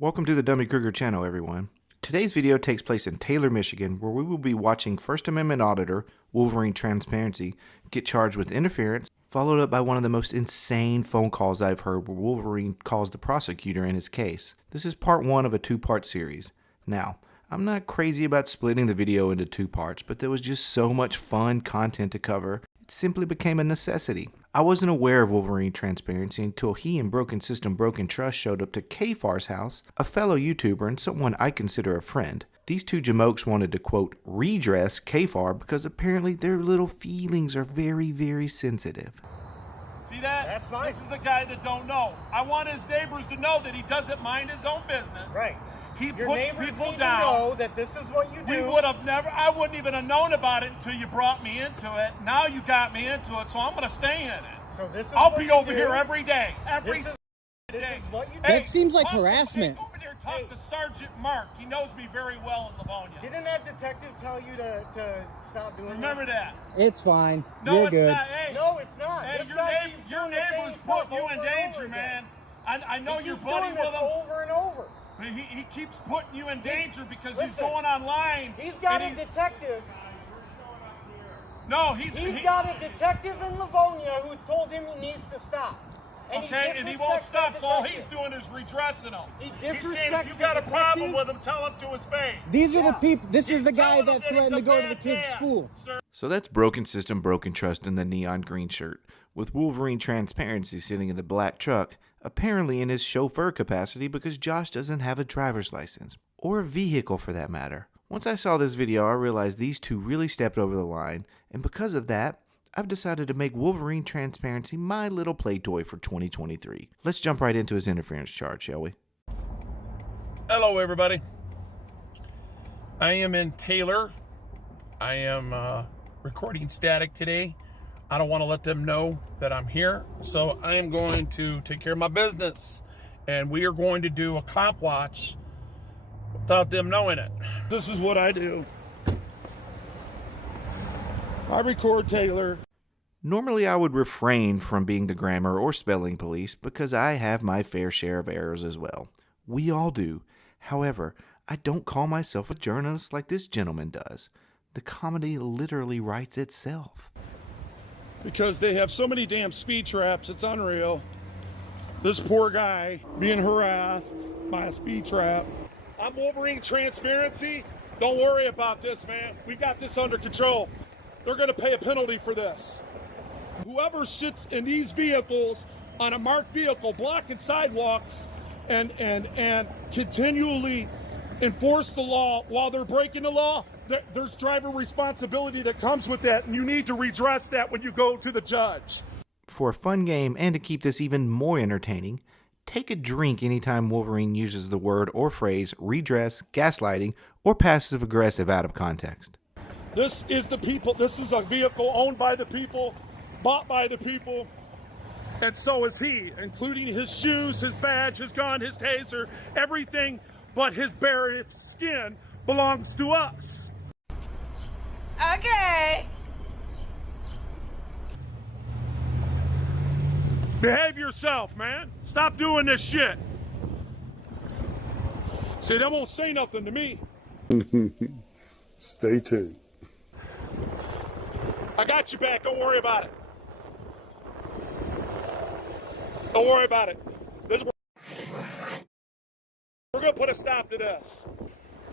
Welcome to the Dummy Kruger channel, everyone. Today's video takes place in Taylor, Michigan, where we will be watching First Amendment Auditor, Wolverine Transparency, get charged with interference, followed up by one of the most insane phone calls I've heard where Wolverine calls the prosecutor in his case. This is part one of a two-part series. Now, I'm not crazy about splitting the video into two parts, but there was just so much fun content to cover, it simply became a necessity. I wasn't aware of Wolverine Transparency until he and Broken System Broken Trust showed up to K-Far's house, a fellow YouTuber and someone I consider a friend. These two jamokes wanted to, quote, redress K-Far because apparently their little feelings are very, very sensitive. See that? That's fine. This is a guy that don't know. I want his neighbors to know that he doesn't mind his own business. Right. He Your puts neighbors people need down. to know that this is what you do. I wouldn't even have known about it until you brought me into it. Now you got me into it, so I'm going to stay in it. So this is I'll what be you over do. here every day. This is what you do. That seems like Hey, harassment. Go over there and talk to Sergeant Mark. He knows me very well in Livonia. Didn't that detective tell you to stop doing Remember that. It's fine. No, You're it's good. not. Hey, No, it's not. hey, This your guy keeps your doing the same neighbor's stuff putting you in over and danger, over man. again. I know He you're keeps buddy doing with this him. over and over. But he keeps putting you in danger because he's Listen, going online. He's got a and detective. No, He's got a detective in Livonia who's told him he needs to stop. Okay, and he won't disrespects stop, that so all detective. he's doing is redressing him. He He's saying if disrespects you got a the problem detective. with him, tell him to his face. These are the people. This He's is the guy telling that him he's threatened a to go to the bad kid's dad, school. sir. So that's Broken System Broken Trust in the neon green shirt, with Wolverine Transparency sitting in the black truck, apparently in his chauffeur capacity because Josh doesn't have a driver's license, or a vehicle for that matter. Once I saw this video, I realized these two really stepped over the line, and because of that, I've decided to make Wolverine Transparency my little play toy for 2023. Let's jump right into his interference charge, shall we? Hello, everybody. I am in Taylor. I am recording static today. I don't want to let them know that I'm here, so I am going to take care of my business. And we are going to do a cop watch without them knowing it. This is what I do. I record Taylor. Normally I would refrain from being the grammar or spelling police because I have my fair share of errors as well. We all do. However, I don't call myself a journalist like this gentleman does. The comedy literally writes itself. Because they have so many damn speed traps, it's unreal. This poor guy being harassed by a speed trap. I'm Wolverine Transparency. Don't worry about this, man. We got this under control. They're gonna pay a penalty for this. Whoever sits in these vehicles on a marked vehicle blocking sidewalks and continually enforce the law while they're breaking the law, there's driver responsibility that comes with that, and you need to redress that when you go to the judge. For a fun game and to keep this even more entertaining, take a drink anytime Wolverine uses the word or phrase redress, gaslighting, or passive-aggressive out of context. This is the people. This is a vehicle owned by the people, bought by the people, and so is he, including his shoes, his badge, his gun, his taser, everything but his bare skin belongs to us. Okay. Behave yourself, man. Stop doing this shit. See, they won't say nothing to me. Stay tuned. I got you back. Don't worry about it. Don't worry about it. We're gonna put a stop to this.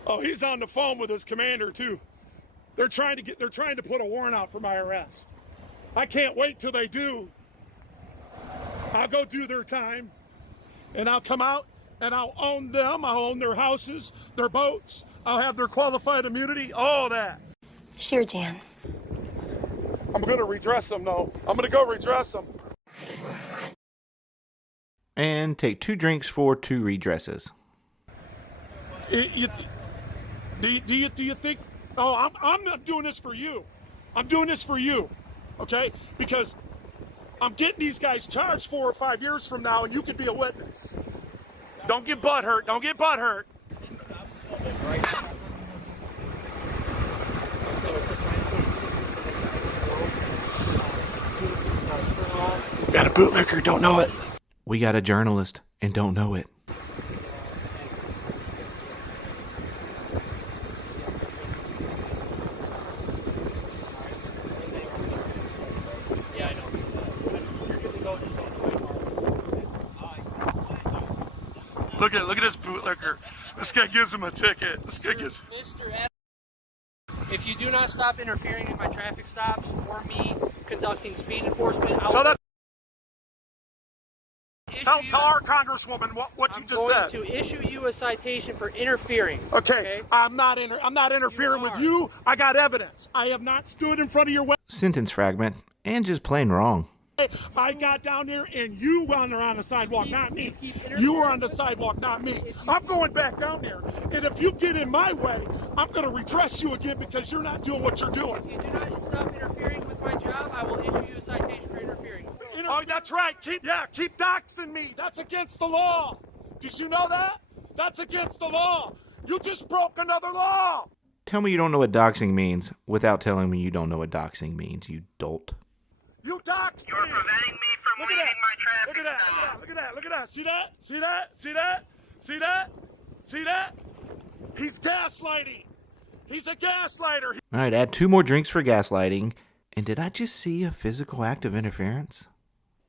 Oh, he's on the phone with his commander too. They're trying to put a warrant out for my arrest. I can't wait till they do. I'll go do their time, and I'll come out and I'll own them. I'll own their houses, their boats. I'll have their qualified immunity, all that. Sure, Jan. I'm gonna redress them though. I'm gonna go redress them. And take 2 drinks for 2 redresses. Do you think? Oh, I'm not doing this for you. I'm doing this for you, okay? Because I'm getting these guys charged 4 or 5 years from now, and you could be a witness. Don't get butthurt. Don't get butthurt. Got a bootlicker, don't know it. We got a journalist and don't know it. Look at this bootlicker. This guy gives him a ticket. This guy gives. Mr. F, if you do not stop interfering in my traffic stops or me conducting speed enforcement, I will Tell our congresswoman what you just said. I'm going to issue you a citation for interfering. Okay, I'm not interfering with you. I got evidence. I have not stood in front of your way. Sentence fragment, and just plain wrong. I got down there and you were on the sidewalk, not me. You were on the sidewalk, not me. I'm going back down there. And if you get in my way, I'm going to redress you again because you're not doing what you're doing. If you do not stop interfering with my job, I will issue you a citation for interfering. Oh, that's right. Keep doxing me. That's against the law. Did you know that? That's against the law. You just broke another law. Tell me you don't know what doxing means without telling me you don't know what doxing means, you dolt. You doxed me. You're preventing me from leaving my traffic stop. Look at that. See that? See that? See that? See that? See that? He's gaslighting. He's a gaslighter. All right, add 2 more drinks for gaslighting. And did I just see a physical act of interference?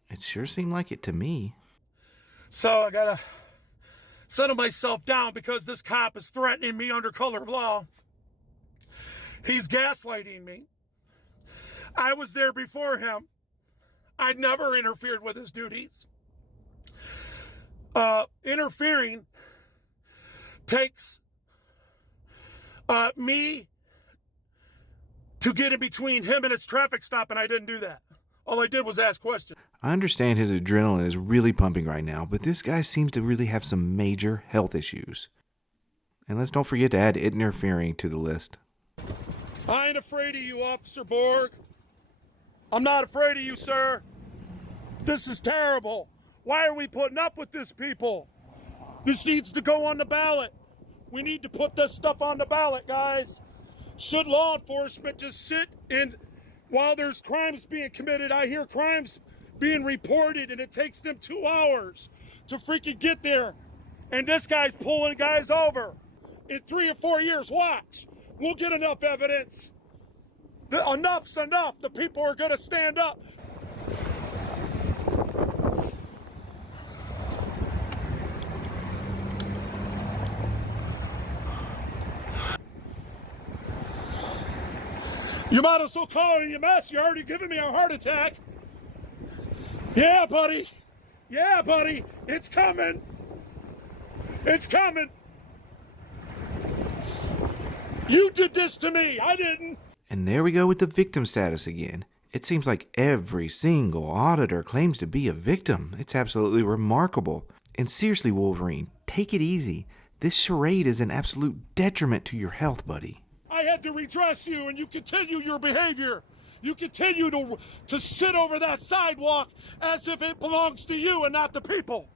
It sure seemed like it to me. So I gotta settle myself down because this cop is threatening me under color of law. He's gaslighting me. I was there before him. I never interfered with his duties. Interfering takes me to get in between him and his traffic stop, and I didn't do that. All I did was ask questions. I understand his adrenaline is really pumping right now, but this guy seems to really have some major health issues. And let's don't forget to add interfering to the list. I ain't afraid of you, Officer Borg. I'm not afraid of you, sir. This is terrible. Why are we putting up with this, people? This needs to go on the ballot. We need to put this stuff on the ballot, guys. Should law enforcement just sit in while there's crimes being committed? I hear crimes being reported and it takes them 2 hours to freaking get there. And this guy's pulling guys over. In 3 or 4 years, watch. We'll get enough evidence. Enough's enough. The people are going to stand up. You might as well call it a mess. You're already giving me a heart attack. Yeah, buddy. Yeah, buddy. It's coming. It's coming. You did this to me. I didn't. And there we go with the victim status again. It seems like every single auditor claims to be a victim. It's absolutely remarkable. And seriously, Wolverine, take it easy. This charade is an absolute detriment to your health, buddy. I had to redress you, and you continue your behavior. You continue to sit over that sidewalk as if it belongs to you and not the people.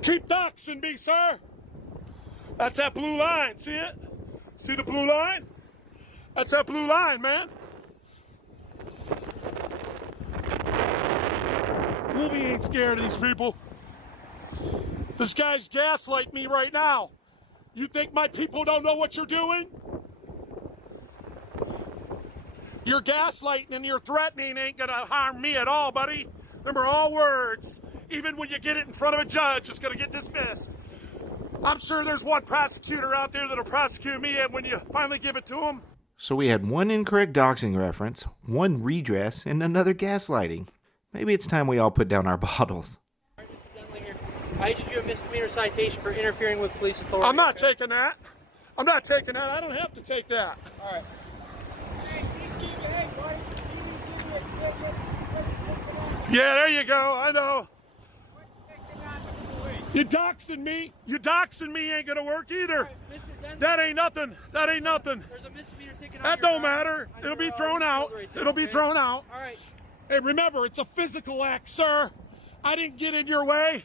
Keep doxing me, sir. That's that blue line. See it? See the blue line? That's that blue line, man. Wolvie ain't scared of these people. This guy's gaslighting me right now. You think my people don't know what you're doing? Your gaslighting and your threatening ain't gonna harm me at all, buddy. Them are all words. Even when you get it in front of a judge, it's gonna get dismissed. I'm sure there's one prosecutor out there that'll prosecute me when you finally give it to him. So we had 1 incorrect doxing reference, 1 redress, and another gaslighting. Maybe it's time we all put down our bottles. I issued you a misdemeanor citation for interfering with police authority. I'm not taking that. I'm not taking that. I don't have to take that. All right. Yeah, there you go. I know. You doxing me. You doxing me ain't gonna work either. Right, that ain't nothing. That ain't nothing. There's a misdemeanor ticket on that your don't matter. It'll be thrown out. It'll be thrown out. All right. Hey, remember, it's a physical act, sir. I didn't get in your way.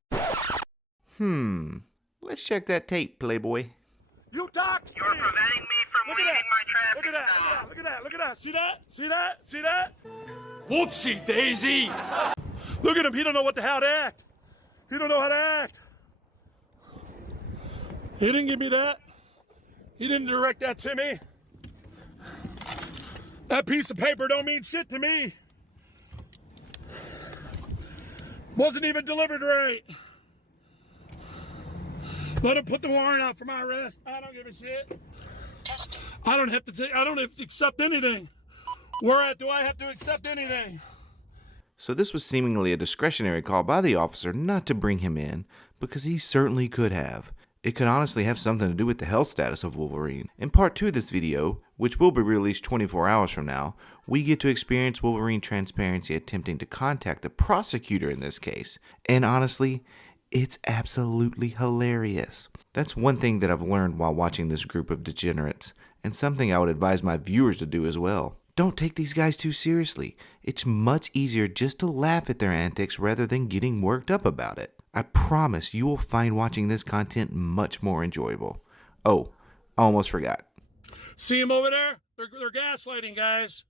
Let's check that tape, Playboy. You doxed You're me. preventing me from leaving my traffic Look at that. stop. Look at that. Look at that. See that? See that? See that? Whoopsie daisy. Look at him. He don't know what the hell to act. He don't know how to act. He didn't give me that. He didn't direct that to me. That piece of paper don't mean shit to me. Wasn't even delivered right. Let him put the warrant out for my arrest. I don't give a shit. I don't have to accept anything. Do I have to accept anything? So this was seemingly a discretionary call by the officer not to bring him in, because he certainly could have. It could honestly have something to do with the health status of Wolverine. In part 2 of this video, which will be released 24 hours from now, we get to experience Wolverine Transparency attempting to contact the prosecutor in this case. And honestly, it's absolutely hilarious. That's one thing that I've learned while watching this group of degenerates, and something I would advise my viewers to do as well. Don't take these guys too seriously. It's much easier just to laugh at their antics rather than getting worked up about it. I promise you will find watching this content much more enjoyable. Oh, I almost forgot. See them over there? They're gaslighting, guys.